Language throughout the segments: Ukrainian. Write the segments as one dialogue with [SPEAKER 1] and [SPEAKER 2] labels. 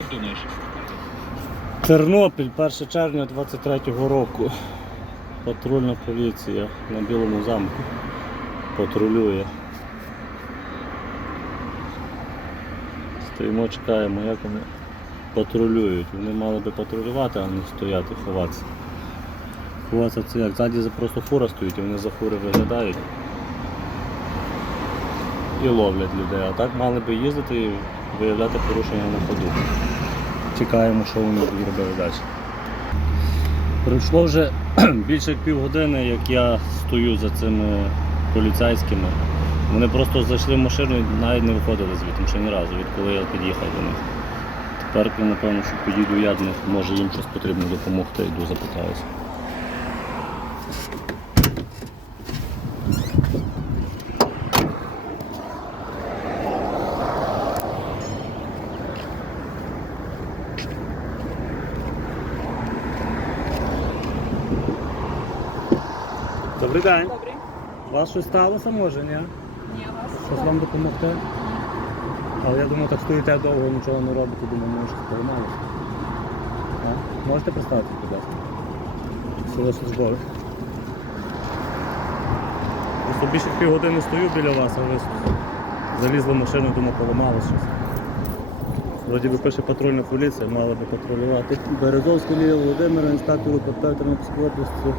[SPEAKER 1] думаєш?
[SPEAKER 2] Тернопіль, 1 червня 23-го року. Патрульна поліція на Білому замку патрулює. Стоїмо, чекаємо, як вони патрулюють. Вони мали би патрулювати, а не стояти, ховатися. Ховатися це як? Ззаді просто фура стоїть, і вони за фури виглядають і ловлять людей. А так мали би їздити і виявляти порушення на ходу. Чекаємо, що вони будуть робити далі. Пройшло вже більше як півгодини, як я стою за цими поліцейськими. Вони просто зайшли в машину і навіть не виходили звідти, ще ні разу, відколи я під'їхав до них. Тепер, напевно, що підійду я до них, може їм щось потрібно допомогти, йду запитаюся. Добрий день.
[SPEAKER 3] Добрий.
[SPEAKER 2] У вас щось сталося, може, ні?
[SPEAKER 3] Ні, вас.
[SPEAKER 2] Щось вам допомогти? Але я думаю, так стоїте довго, нічого не робите, думаю, може щось поламалося. Можете представитися, будь ласка? Село Службове. Просто більше півгодини стою біля вас, а ви залізли в машину, думаю, поламалося щось. Вроді би пише патрульна поліція, мала би патрулювати. Березовська Лілія Володимира, інспектору ПП Тернопільської області.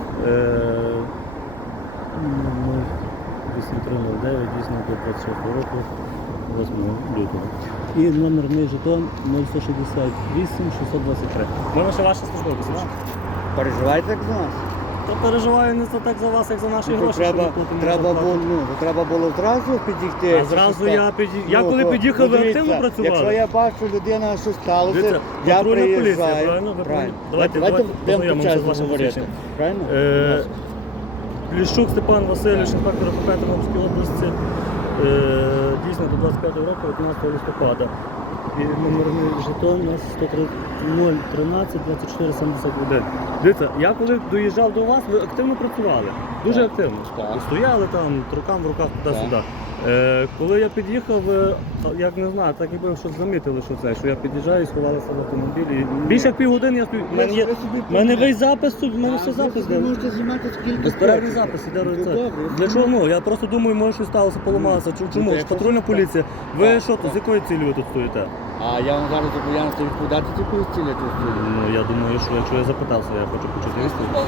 [SPEAKER 2] 8309, дійсно до 26 року, 8 лютого. І номер мій жетон 0168 623. Можна ще ваше службове посвідчення?
[SPEAKER 4] Переживаєте як за нас?
[SPEAKER 2] Та переживаю не так за вас, як за наші гроші, що ми платимо зарплату.
[SPEAKER 4] Треба було одразу підійти.
[SPEAKER 2] А зразу я під'їхав. Я коли під'їхав, ви активно працювали?
[SPEAKER 4] Якщо я бачу людина, що сталося,
[SPEAKER 2] Дивіться,
[SPEAKER 4] я
[SPEAKER 2] патрульна поліція,
[SPEAKER 4] приїжджаю.
[SPEAKER 2] правильно? Ви
[SPEAKER 4] Правильно.
[SPEAKER 2] давайте
[SPEAKER 4] будемо
[SPEAKER 2] познайомимося з
[SPEAKER 4] по-чесному
[SPEAKER 2] вашим
[SPEAKER 4] говорити.
[SPEAKER 2] посвідченням.
[SPEAKER 4] Правильно?
[SPEAKER 2] Пліщук Степан Васильович, інспектор ПП Тернопільської області, дійсно до 25 року, 15 листопада. І номерний жетон у нас 013 24 71. Дивіться, я коли доїжджав до вас, ви активно працювали. Дуже
[SPEAKER 4] Так.
[SPEAKER 2] активно.
[SPEAKER 4] Так.
[SPEAKER 2] І стояли там, рукам в руках туди-сюди. Коли я під'їхав, як не знаю, так якби щось замітили, що я під'їжджаю і сховалися в автомобілі. Більше як півгодини я стою. У мене весь запис тут, в мене все запис.
[SPEAKER 4] Ви можете знімати скільки
[SPEAKER 2] Безперервний
[SPEAKER 4] хочете.
[SPEAKER 2] запис, іде
[SPEAKER 4] Ну,
[SPEAKER 2] це.
[SPEAKER 4] добре.
[SPEAKER 2] Для чого? Ну, я просто думаю, може щось сталося, поламалося. Чому?
[SPEAKER 4] Ну,
[SPEAKER 2] Ж патрульна
[SPEAKER 4] так.
[SPEAKER 2] поліція. Ви
[SPEAKER 4] Так,
[SPEAKER 2] що тут, з якою цілею ви тут стоїте?
[SPEAKER 4] А я вам зараз зобов'язаний відповідати з якоїсь цілі тут стою.
[SPEAKER 2] Ну, я думаю, що якщо я запитався, я хочу почути відповідь.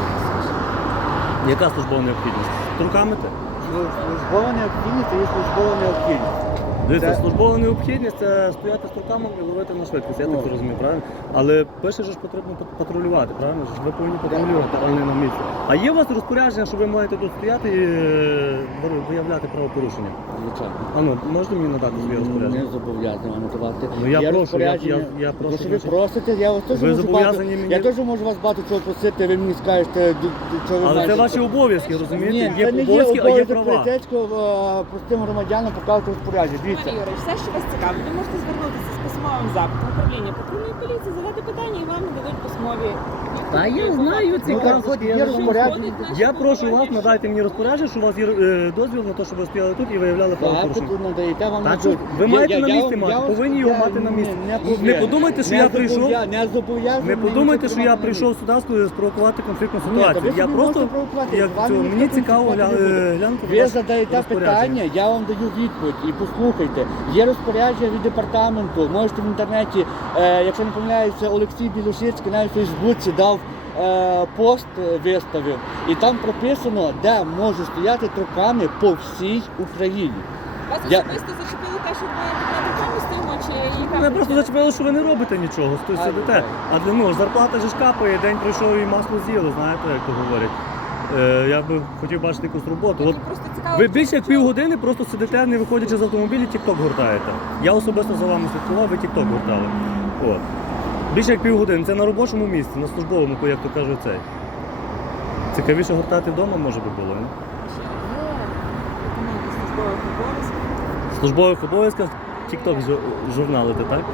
[SPEAKER 2] Яка службова необхідність? Трукамити?
[SPEAKER 4] Службова необхідність є службова необхідність.
[SPEAKER 2] Дивіться,
[SPEAKER 4] Це-
[SPEAKER 2] службова необхідність це стояти з руками і ловити на швидкість, я так
[SPEAKER 4] Ну.
[SPEAKER 2] зрозумів, правильно? Але пише, що потрібно патрулювати, правильно? Ви повинні патрулювати, а не на місці. А є у вас розпорядження, що ви маєте тут стояти і виявляти правопорушення?
[SPEAKER 4] Звичайно.
[SPEAKER 2] А ну, можете мені надати своє розпорядження?
[SPEAKER 4] Не зобов'язаний вам надавати.
[SPEAKER 2] Ну, я
[SPEAKER 4] Є
[SPEAKER 2] прошу,
[SPEAKER 4] розпорядження.
[SPEAKER 2] я прошу,
[SPEAKER 4] Якщо ви
[SPEAKER 2] значить,
[SPEAKER 4] просите, я вас теж
[SPEAKER 2] ви
[SPEAKER 4] можу
[SPEAKER 2] зобов'язані
[SPEAKER 4] багато,
[SPEAKER 2] мені-
[SPEAKER 4] я теж можу вас багато чого просити, ви мені скажете, що ви
[SPEAKER 2] Але
[SPEAKER 4] знаєте.
[SPEAKER 2] це ваші обов'язки, розумієте?
[SPEAKER 4] Ні,
[SPEAKER 2] Є
[SPEAKER 4] це не є
[SPEAKER 2] обов'язки, а є
[SPEAKER 4] обов'язок
[SPEAKER 2] права.
[SPEAKER 4] поліцейського простим громадянам показувати розпорядження. Дивіться.
[SPEAKER 3] Юрій Юрійович, все, що вас цікавить, ви можете звернутися з письмовим запитом в управління патрульної поліції, задати питання і вам нададуть письмові.
[SPEAKER 2] Та я знаю, ці
[SPEAKER 4] Ну, так,
[SPEAKER 2] конфлікти,
[SPEAKER 4] є
[SPEAKER 2] я
[SPEAKER 4] розпорядження.
[SPEAKER 2] Я прошу вас, надайте мені розпорядження, що у вас є дозвіл на те, щоб ви стояли тут і виявляли
[SPEAKER 4] Так,
[SPEAKER 2] правопорушення.
[SPEAKER 4] тут надаєте вам.
[SPEAKER 2] Так, що ви маєте на місці мати, повинні його мати на місці. Не подумайте, що я прийшов.
[SPEAKER 4] Не зобов'язаний.
[SPEAKER 2] Не подумайте, що я прийшов сюди спровокувати конфліктну
[SPEAKER 4] Ні, та
[SPEAKER 2] ситуацію.
[SPEAKER 4] ви
[SPEAKER 2] Я
[SPEAKER 4] собі
[SPEAKER 2] просто,
[SPEAKER 4] можете провокувати,
[SPEAKER 2] як
[SPEAKER 4] вам
[SPEAKER 2] цього,
[SPEAKER 4] ніхто
[SPEAKER 2] мені
[SPEAKER 4] там
[SPEAKER 2] цікаво
[SPEAKER 4] провокувати не буде.
[SPEAKER 2] глянути
[SPEAKER 4] Ви
[SPEAKER 2] ваше
[SPEAKER 4] задаєте
[SPEAKER 2] розпорядження.
[SPEAKER 4] питання, я вам даю відповідь і послухайте. Є розпорядження від департаменту, можете в інтернеті, якщо не помиляюся, Олексій Білошицький навіть в Фейсбуці дав пост, виставив, і там прописано, де можуть стояти труками по всій Україні.
[SPEAKER 3] Вас
[SPEAKER 4] Я-
[SPEAKER 3] особисто зачепили те, що ми на руками стоїмо, чи яка?
[SPEAKER 2] Мене просто зачепило, що ви не робите нічого, сидите. А ну, зарплата ж капає, день пройшов і масло з'їли, знаєте, як то говорять. Я би хотів бачити якусь роботу. От
[SPEAKER 3] Просто цікаво,
[SPEAKER 2] ви більше як півгодини просто сидите, не виходячи з автомобіля, тік-ток гуртаєте. Я особисто за вами слідкував, ви тік-ток гуртали. От. Більше як півгодини, це на робочому місці, на службовому, як то кажуть, цей. Цікавіше гуртати вдома, може би було, не?
[SPEAKER 3] виконання службових обов'язків.
[SPEAKER 2] В службових обов'язках тік-ток журналити, так?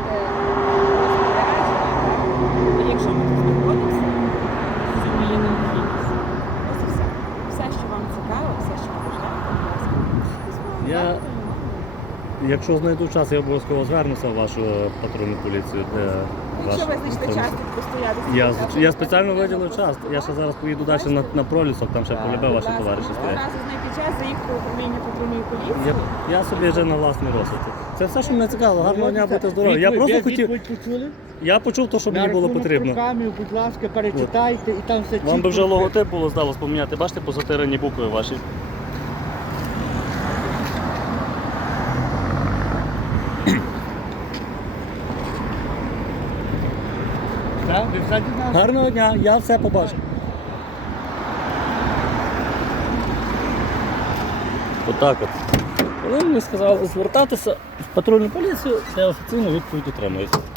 [SPEAKER 3] І якщо ми тут знаходимося, це не є необхідність. Ось і все. Все, що вам цікаво, все, що ви бажаєте, будь ласка.
[SPEAKER 2] Я- Якщо знайду час, я обов'язково звернуся в вашу патрульну поліцію.
[SPEAKER 3] Якщо ви знайшли час тут постояти.
[SPEAKER 2] Я спеціально виділив час. Я ще зараз поїду далі на Пролісок, там ще полюбив ваші товариші стоять.
[SPEAKER 3] Одразу знайти час, заїхати в управління патрульної поліції.
[SPEAKER 2] Я собі вже на власний розсуд. Це все, що мене цікаво. Гарного дня, будьте здорові. Я
[SPEAKER 4] Відповідь-
[SPEAKER 2] просто
[SPEAKER 4] ви
[SPEAKER 2] хотів.
[SPEAKER 4] відповідь почули?
[SPEAKER 2] Я почув те, що
[SPEAKER 4] На
[SPEAKER 2] мені було
[SPEAKER 4] рахунок
[SPEAKER 2] потрібно.
[SPEAKER 4] руками, будь ласка, перечитайте і там все
[SPEAKER 2] Вам би вже
[SPEAKER 4] чітко.
[SPEAKER 2] логотип було здалось поміняти. Бачите, позатирані букви ваші.
[SPEAKER 4] Так, ви все дізналися?
[SPEAKER 2] Гарного дня, я все побачив. Отак от. Коли мені сказали звертатися в патрульну поліцію, я офіційну відповідь отримую.